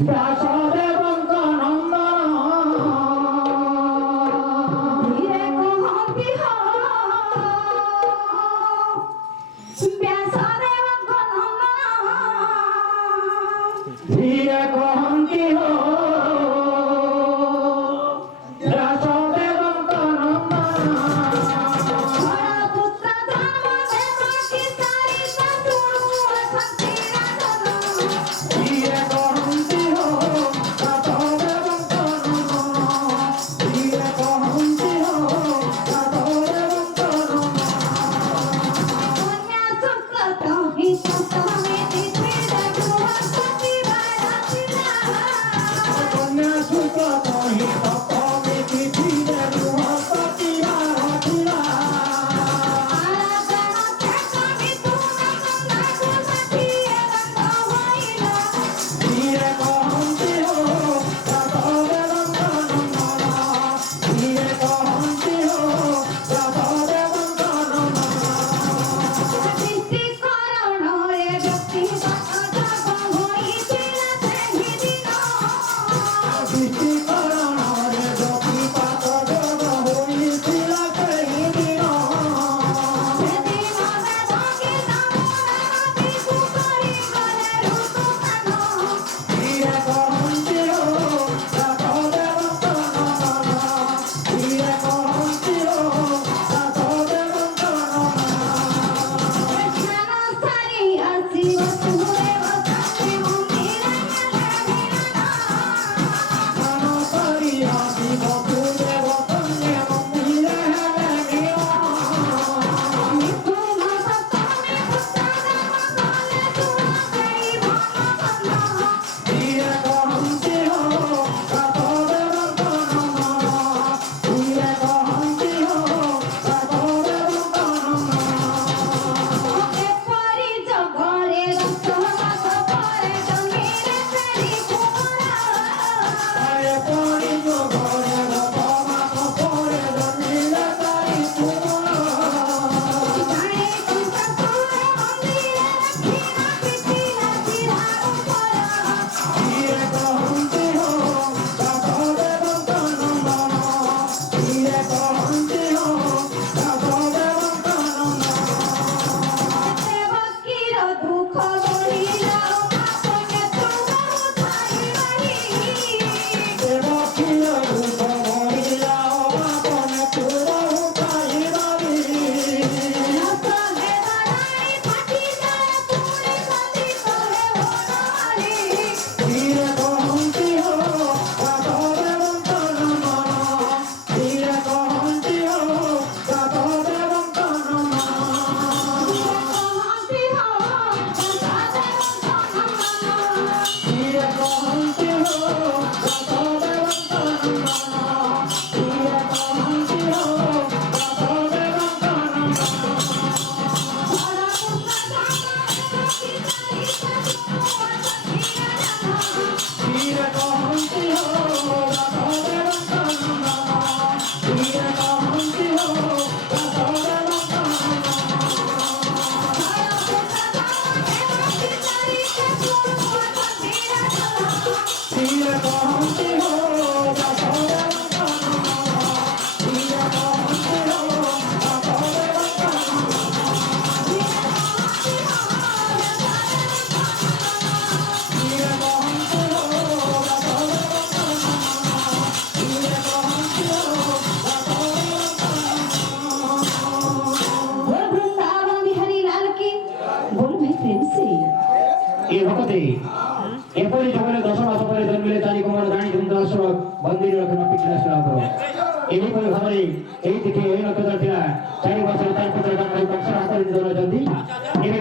ব্যাসদেবଙ୍କ নন্দন ধীরে কহন্তি হো ব্যাসদেবଙ୍କ নন্দন ধীরে কহন্তি হো ব্যাসদেবଙ୍କ নন্দন পুত্র জন্ম দেবকী চারিতা শুণু শান্তি রাজন ধীরে কহন্তি হো ব্যাসদেবଙ୍କ নন্দন ধীরে কহন্তি হো ব্যাসদেবଙ୍କ নন্দন কন্যা সুকৃত হি সতমে তিথিরে বৃহস্পতি বারাতিরা কন্যা সুকৃত হি সপ্তমী তিথিরে বৃহস্পতি বারাতিরা আরাধন খ্যাতমি তুনা কন্যাকু সাথিয়ে রঙ্গ হইল ধীরে কহন্তি হো ব্যাসদেবଙ୍କ নন্দন ধীরে কহন্তি হো ব্যাসদেবଙ୍କ নন্দন সৃষ্টি করণরে ব্যক্তিগত জগ হইছিল সেই দিন সৃষ্টিকরণরে গতিপাত যোগ হইছিল সেইদিন সেদিন বেদকে দামোদর বিভু করি গলে রূপকান ধীরে কহন্তি হো ব্যাসদেবଙ୍କ নন্দন ধীরে কহন্তি হো ব্যাসদেবଙ୍କ নন্দন জ্ঞান সারি আসি বসুরে বসাতে মন্দিরে মনসারি আদি বসুদেব কন্যা মন্দিরে হেলে নিয় মিথুন সপ্তমী পুত্র জন্ম কলে সুর সেই ভগবন্ন ধীরে কহন্তি হো ব্যাসদেবଙ୍କ নন্দন ধীরে কহন্তি হো ব্যাসদেবଙ୍କ নন্দন এপরি জগরে দশ মাস পরে জমিরে ফেরি কুমার আরে পরি যোগরে রতমাস পরে জন্মিলে তারি কুমার জানি কুন্তা সুরে মন্দিরে রাখিনা পিছিলা চিরার উপর ধীরে কহন্তি হো ব্যাসদেবଙ୍କ নন্দন ধীরে কহন্তি হো ব্যাসদেবଙ୍କ নন্দন দেবকীর দুঃখ বহিল আপনে তুমু ঠাই বাহি দেবকীর রূপ মহিলা আপনে তুরহু পাইবারি রসনে দাঁড়াই ফাটি যায় পুরি সতী করে বনালি ধীরে কহন্তি হো ব্যাসদেবଙ୍କ নন্দন ধীরে কহন্তি হো ব্যাসদেবଙ୍କ নন্দন কহন্তি হো দাদাদেবଙ୍କ নন্দন ধীরে কহন্তি হো ব্যাসদেবଙ୍କ নন্দন ধীরে কহন্তি হো ব্যাসদেবଙ୍କ নন্দন ধীরে কহন্তি হো ব্যাসদেবଙ୍କ নন্দন ধীরে কহন্তি হো ব্যাসদেবଙ୍କ ধীরে কহন্তি হো ব্যাসদেবଙ୍କ নন্দন ধীরে কহন্তি হো ব্যাসদেবଙ୍କ ধীরে কহন্তি হো ব্যাসদেবଙ୍କ ধীরে কহন্তি হো बोल वृंदावन बिहारी लाल की बोल भाई प्रेम से ଏ ଭକ୍ତି ଏପରି ଜଗରେ 10 ମାସ ପରେ ଜନ୍ମିଲେ ଚାରି କୁମାର ଜାଣି ଧୁମଧାସ ମନ୍ଦିର ରଖନ ପିଠିରାସ ଲାଭ ଏହିପରି ଭାବରେ ଏହି ତିଥି ଏହି ନକ୍ଷତ୍ର ଥିଲା 4 ବର୍ଷରେ ତାର ପୁତ୍ର କାମ କରି କଂସ ହାତରେ ଧରିଛନ୍ତି।